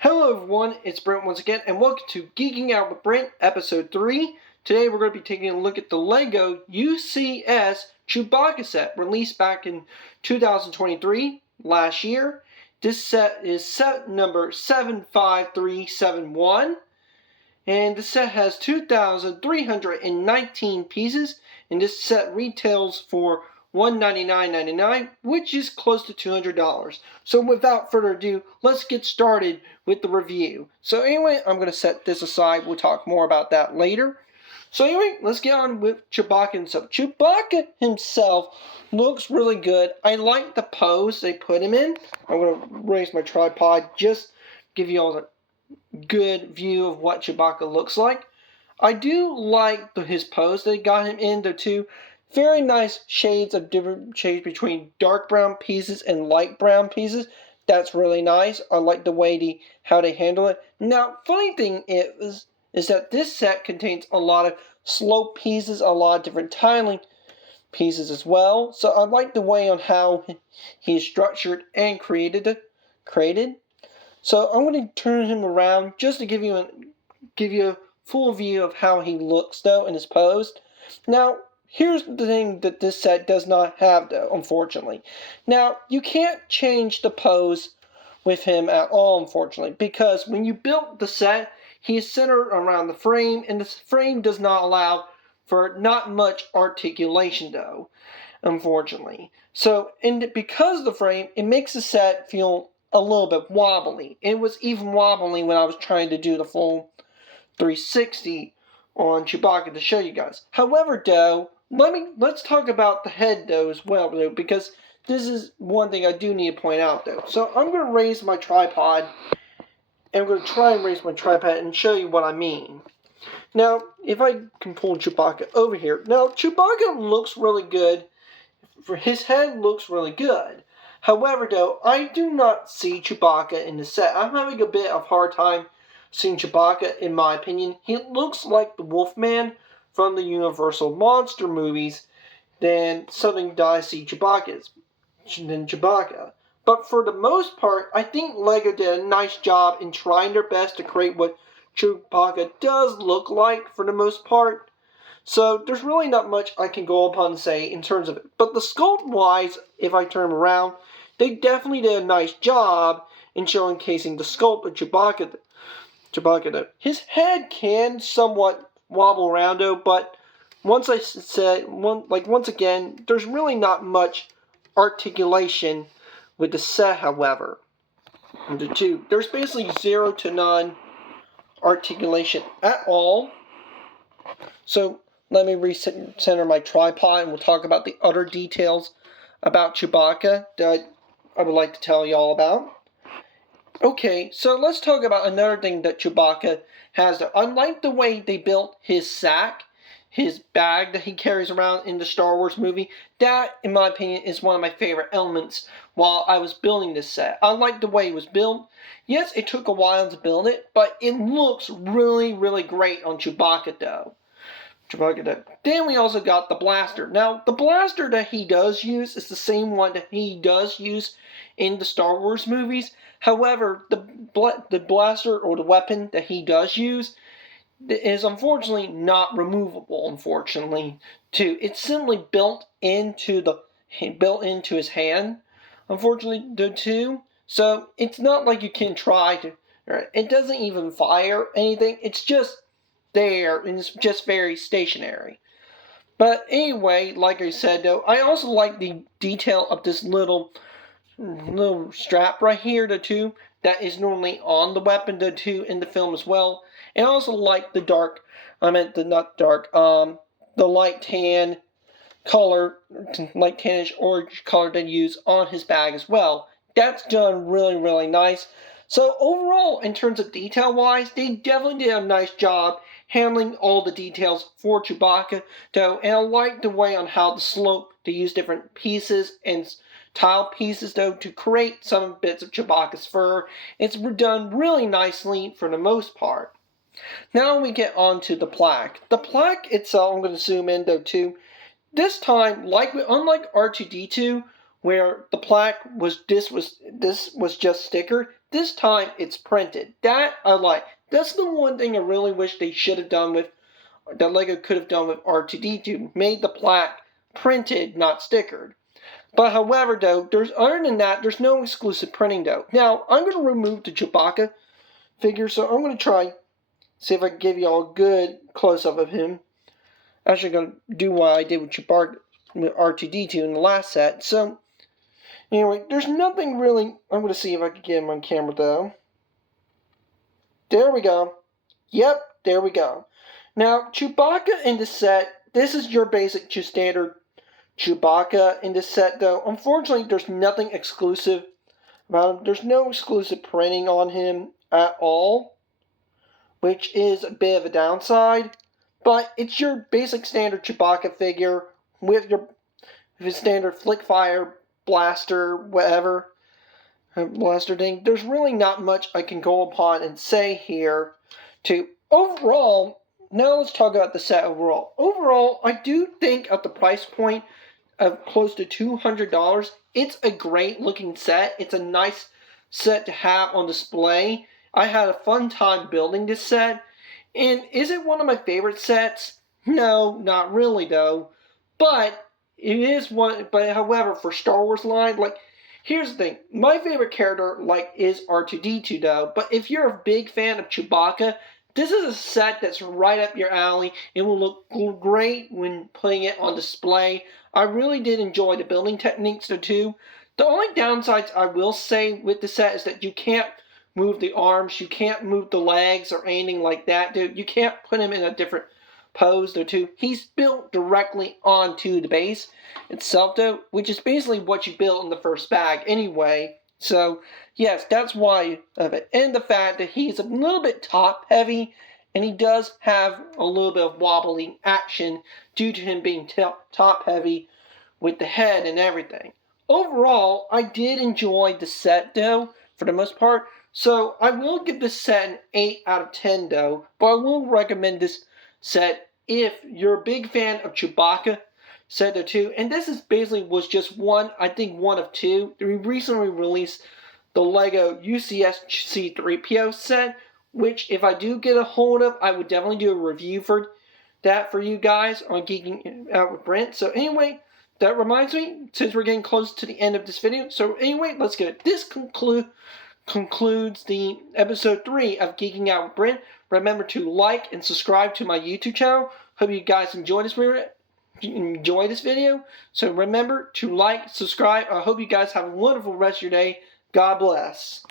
Hello everyone, it's Brent once again, and welcome to Geeking Out with Brent, Episode 3. Today we're going to be taking a look at the Lego UCS Chewbacca set, released back in 2023, last year. This set is set number 75371, and the set has 2,319 pieces, and this set retails for $199.99, which is close to $200. So without further ado, let's get started with the review. So anyway, I'm going to set this aside. We'll talk more about that later. So anyway, let's get on with Chewbacca himself. Chewbacca himself looks really good. I like the pose they put him in. I'm going to raise my tripod, just give you all a good view of what Chewbacca looks like. I do like his pose they got him in, though, too. Very nice shades of different shades between dark brown pieces and light brown pieces. That's really nice. I like the way how they handle it. Now, funny thing is that this set contains a lot of slope pieces, a lot of different tiling pieces as well. So I like the way on how he's structured and created. So I'm going to turn him around just to give you a full view of how he looks, though, in his pose. Now, here's the thing that this set does not have, though, unfortunately. Now, you can't change the pose with him at all, unfortunately, because when you built the set, he is centered around the frame, and the frame does not allow for not much articulation, though, unfortunately. So, because of the frame, it makes the set feel a little bit wobbly. It was even wobbly when I was trying to do the full 360 on Chewbacca to show you guys. However, though, let's talk about the head, though, as well, though, because this is one thing I do need to point out, though. So I'm going to raise my tripod, and I'm going to try and raise my tripod and show you what I mean. Now, if I can pull Chewbacca over here. Now, Chewbacca looks really good. His head looks really good. However, though, I do not see Chewbacca in the set. I'm having a bit of a hard time seeing Chewbacca, in my opinion. He looks like the Wolfman from the Universal Monster movies than something that I see Chewbacca. But for the most part, I think Lego did a nice job in trying their best to create what Chewbacca does look like for the most part. So there's really not much I can go upon and say in terms of it. But the sculpt-wise, if I turn him around, they definitely did a nice job in showcasing the sculpt of Chewbacca, though. His head can somewhat wobble around, though, but once again, there's really not much articulation with the set, however. There's basically 0 to none articulation at all. So let me recenter my tripod, and we'll talk about the other details about Chewbacca that I would like to tell you all about. Okay, so let's talk about another thing that Chewbacca has. Unlike the way they built his sack, his bag that he carries around in the Star Wars movie, that, in my opinion, is one of my favorite elements while I was building this set. I like the way it was built. Yes, it took a while to build it, but it looks really, really great on Chewbacca, though. Then we also got the blaster. Now, the blaster that he does use is the same one that he does use in the Star Wars movies. However, the blaster or the weapon that he does use is unfortunately not removable, unfortunately, too. It's simply built into his hand, unfortunately, too. So it's not like you can try to. It doesn't even fire anything. It's just there, and it's just very stationary. But anyway, like I said, though, I also like the detail of this little strap right here, though, too, that is normally on the weapon, though, too, in the film as well. And I also like the light tan color, light tannish orange color they use on his bag as well. That's done really, really nice. So overall, in terms of detail-wise, they definitely did a nice job handling all the details for Chewbacca, though, and I like the way on how the slope, they use different pieces and tile pieces, though, to create some bits of Chewbacca's fur. It's done really nicely for the most part. Now we get on to the plaque. The plaque itself, I'm going to zoom in, though, too. This time, unlike R2-D2, where the plaque was just stickered, This time it's printed. That I like. That's the one thing I really wish they should have done with, that Lego could have done with R2-D2. Made the plaque printed, not stickered. But however, though, other than that, there's no exclusive printing, though. Now, I'm going to remove the Chewbacca figure, so I'm going to try, see if I can give you all a good close-up of him. Actually, going to do what I did with Chewbacca, with R2-D2 in the last set. So, anyway, there's nothing really. I'm going to see if I can get him on camera, though. There we go. Yep, there we go. Now, Chewbacca in the set, this is your basic standard Chewbacca in this set, though. Unfortunately, there's nothing exclusive about him. There's no exclusive printing on him at all, which is a bit of a downside. But it's your basic standard Chewbacca figure with his standard flick fire blaster, whatever blaster thing. There's really not much I can go upon and say here. Overall, now let's talk about the set overall. Overall, I do think at the price point of close to $200, it's a great looking set. It's a nice set to have on display. I had a fun time building this set. And is it one of my favorite sets? No, not really though. But it is one. But however, for Star Wars line, like, here's the thing. My favorite character, like, is R2-D2 though. But if you're a big fan of Chewbacca, this is a set that's right up your alley. It will look great when putting it on display. I really did enjoy the building techniques though too. The only downsides I will say with the set is that you can't move the arms, you can't move the legs or anything like that, dude. You can't put him in a different pose though too. He's built directly onto the base itself though, which is basically what you built in the first bag anyway. So yes, that's why of it. And the fact that he's a little bit top heavy, and he does have a little bit of wobbly action due to him being top heavy with the head and everything. Overall, I did enjoy the set though, for the most part. So I will give this set an 8 out of 10 though, but I will recommend this set if you're a big fan of Chewbacca set though too. And this is basically was just one, I think one of two. We recently released the Lego UCS C3PO set, which if I do get a hold of, I would definitely do a review for that for you guys on Geeking Out with Brent. So anyway, that reminds me, since we're getting close to the end of this video, so anyway, let's get it. This concludes the episode 3 of Geeking Out with Brent. Remember to like and subscribe to my YouTube channel. Hope you guys enjoy this video. So remember to like, subscribe. I hope you guys have a wonderful rest of your day. God bless.